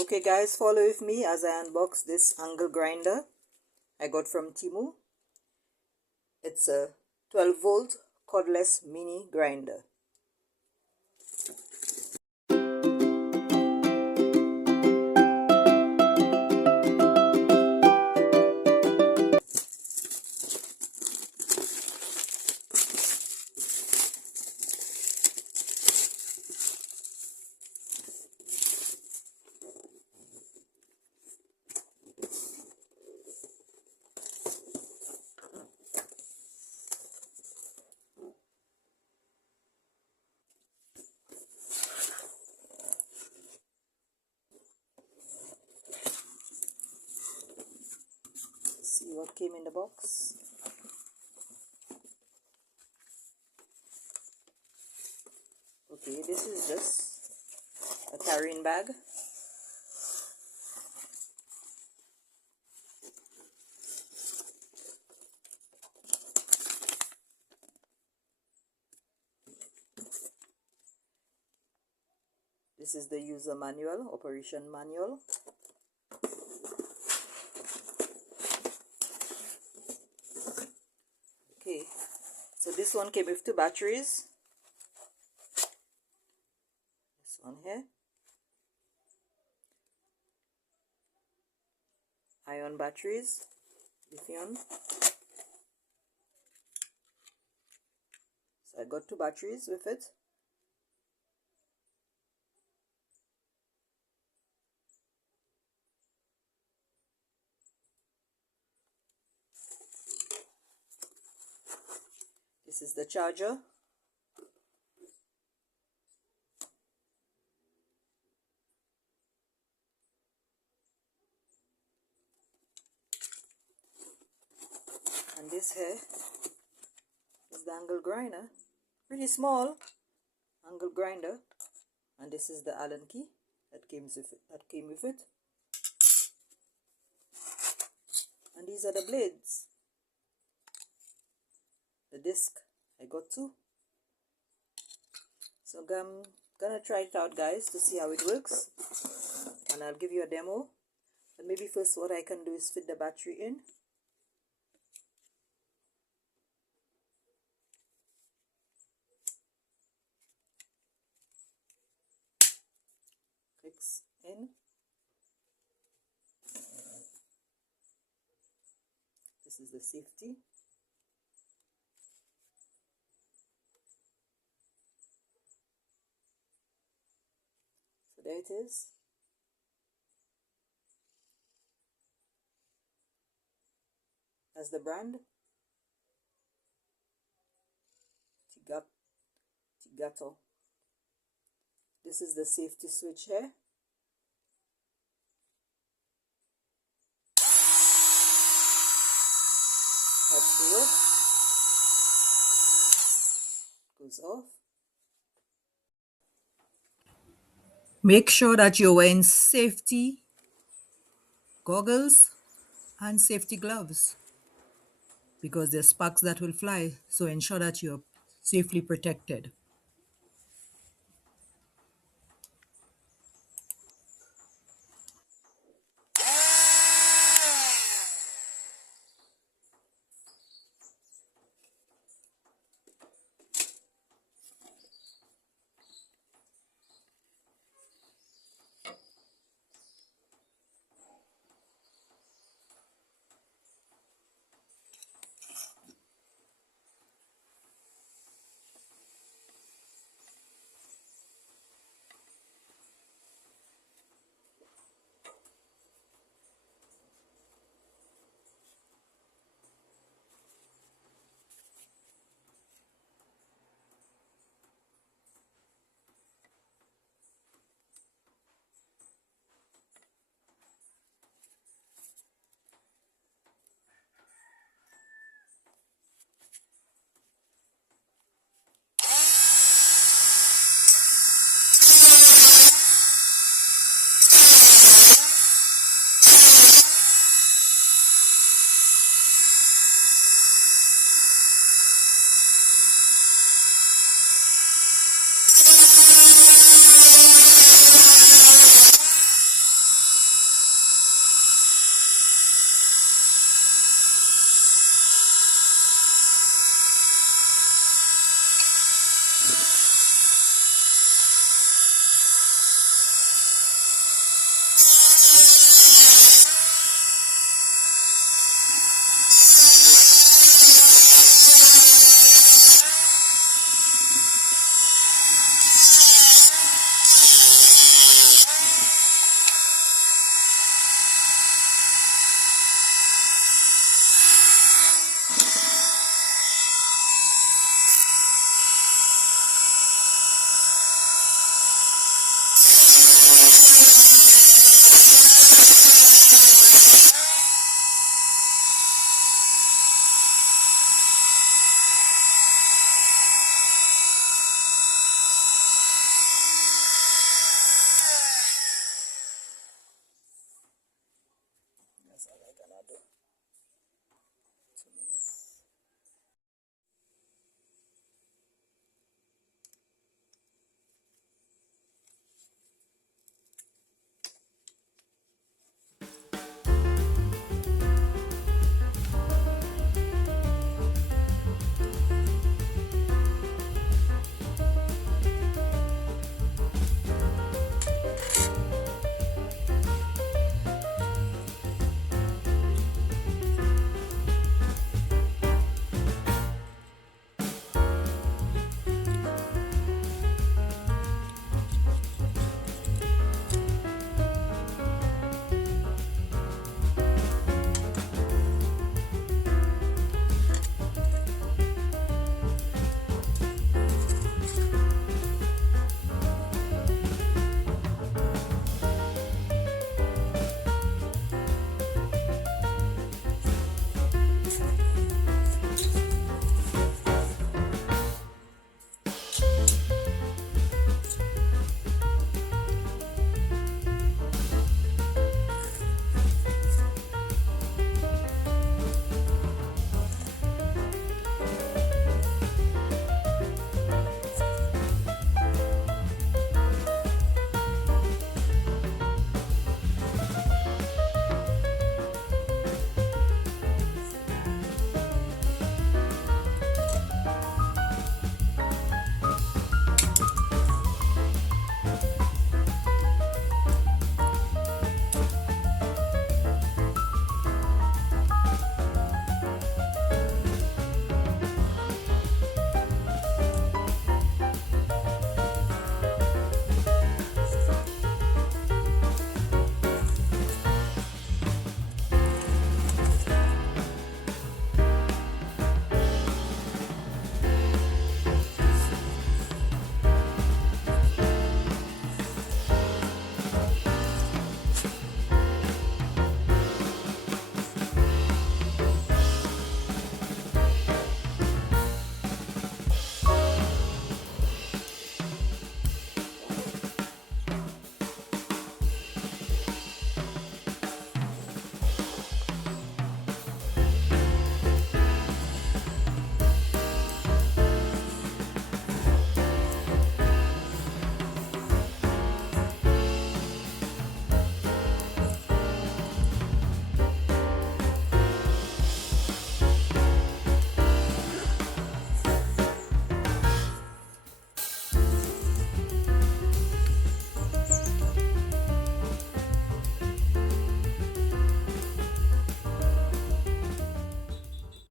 Okay guys, follow with me as I unbox this angle grinder I got from Temu. It's a 12-volt cordless mini grinder. See what came in the box. Okay, this is just a carrying bag. This is the user manual, operation manual. Okay, so this one came with 2 batteries. This one here. Ion batteries, lithium. So I got 2 batteries with it. This is the charger. And this here is the angle grinder. Pretty small angle grinder. And this is the Allen key that came with it. And these are the blades. The disc I got 2. So I'm gonna try it out guys to see how it works. And I'll give you a demo. But maybe first what I can do is fit the battery in. Clicks in. This is the safety. So there it is. That's the brand. Tigato. This is the safety switch here. That's the work. Goes off. Make sure that you're wearing safety goggles and safety gloves because there's sparks that will fly, so ensure that you're safely protected.